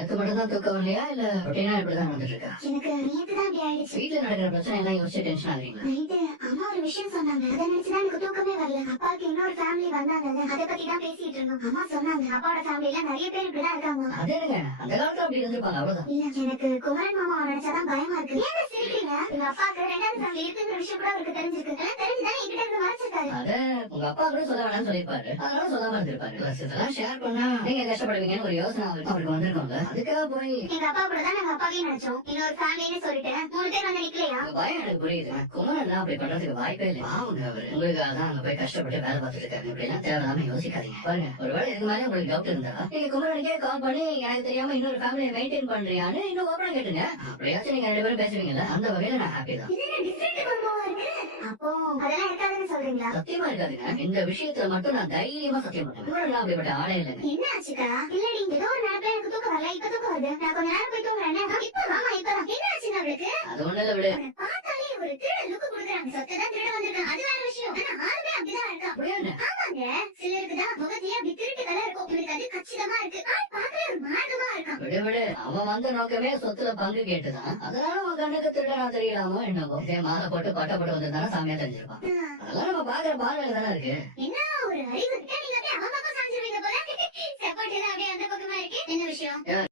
நேத்து மட்டும் தான் தூக்கம் இல்லையா இல்ல ரொட்டீனா இப்படிதான் நடந்துட்டு இருக்கா? எனக்கு நேத்து தான் அப்படி ஆயிடுச்சு. வீட்டுல நடக்கிற பிரச்சனை எல்லாம் யோசிச்சு டென்ஷன் ஆகுறீங்களா? நைட்டு அம்மா ஒரு விஷயம் சொன்னாங்க. அதை நினைச்சுதான் எனக்கு தூக்கமே வரல. அப்பாவுக்கு இன்னொரு ஃபேமிலி வந்தாங்கல்ல, அதை பத்தி தான் பேசிட்டு இருந்தோம். அம்மா சொன்னாங்க அப்பாவோட ஃபேமிலில நிறைய பேர் இப்படிதான் இருக்காங்க. அது என்னங்க அந்த காலத்துல அப்படி இருந்திருப்பாங்க அவ்வளவுதான். இல்ல எனக்கு குமரன் மாமாவை நினைச்சாதான் பயமா இருக்கு. ஏன் சிரிக்கிறீங்க? எங்க அப்பாவுக்கு ரெண்டாவது ஃபேமிலி இருக்குங்கிற விஷயம் கூட அவருக்கு தெரிஞ்சிருக்கு. எல்லாம் தெரிஞ்சுதானே என்கிட்ட இருந்து மறைச்சிருக்காரு. அத உங்க அப்பா கூட சொல்ல வேணாம்னு சொல்லிருப்பாரு, அதனால சொல்லாம இருந்திருப்பாரு. இதெல்லாம் ஷேர் பண்ணா நீங்க கஷ்டப்படுவீங்கன்னு ஒரு யோசனை அவருக்கு வந்திருக்கோம்ல, அதுக்காக போய் எங்க அப்பா கூட தான் நாங்க அப்பாவையும் நினைச்சோம். இன்னொரு ஃபேமிலின்னு சொல்லிட்டு 3 பேர் வந்து நிக்கலையா? உங்க பயம் எனக்கு புரியுது. குமரன் அப்படி பண்றதுக்கு வாய்ப்பே இல்லை. பாவங்க அவரு உங்களுக்காக தான் அங்க போய் கஷ்டப்பட்டு வேலை பார்த்துட்டு இருக்காரு. இப்படி எல்லாம் தேவையில்லாம யோசிக்காதீங்க. பாருங்க, ஒருவேளை இதுக்கு மேல உங்களுக்கு டவுட் இருந்தா நீங்க குமரனுக்கே கால் பண்ணி எனக்கு தெரியாம இன்னொரு ஃபேமிலியை மெயின்டைன் பண்றியான்னு இன்னும் ஓப்பனா கேட்டுங்க. அப்படியாச்சும் நீங்க 2 பேரும் பேசுவீங்கல்ல, அந்த வகையில நான் ஹாப்பி தான். இது என்ன டிஃபரெண்ட் குடும்பமா இருக்கு? அப்போ அதெல்லாம் இருக்காதுன்னு சொல்றீங்களா? சத்தியமா இருக்காதுங்க. இந்த விஷயத்துல மட்டும் நான் தைரியமா சத்தியம் பண்ணுவேன். குமரன் அப்படிப்பட்ட ஆளே இல்லைங்க. என்ன ஆச்சுக்கா? இல்லடி ஏதோ ஒரு நேரத்துல எனக்கு தூக்கம் வரல, இப்ப தூக்கம் வருது. நான் கொஞ்ச நேரம் போய் தூங்குறேன். இப்ப மாமா இப்பதான் என்ன ஆச்சுன்னு அவளுக்கு? அது ஒண்ணு இல்ல விடு. அவனை பார்த்தாலே ஒரு திருட லுக்கு கொடுக்குறாங்க. சொத்ததான் திருட வந்திருக்கான், அது வேற விஷயம். ஆனா ஆளுமே அப்படிதான் இருக்கான். அப்படியே என்ன? ஆமாங்க, சிலருக்கு தான் முகத்தையே அப்படி திருட்டு கலர் இருக்கும். இவருக்கு அது கச்சிதமா இருக்கு. ஆள் பார்க்கவே ஒரு மார்க்கமா இருக்கான். விடு விடு. அவன் வந்த நோக்கமே சொத்துல பங்கு கேட்டுதான். அதனால உன் கண்ணுக்கு திருடனா தெரியலாமோ என்னவோ. இதே மாலை போட்டு பட்ட போட்டு வந்திருந்தானா சாமியா தெரிஞ்சிருப்பான். அதெல்லாம் நம்ம பாக்குற பார்வையில தானே இருக்கு. என்ன ஒரு அறிவு இருக்கா? நீங்க அப்படியே அவன் பக்கம் சாஞ்சிருவீங்க போல. சப்போர்ட் எல்லாம் அப்படியே அந்த பக்கமா இருக்கு. என்ன விஷயம்?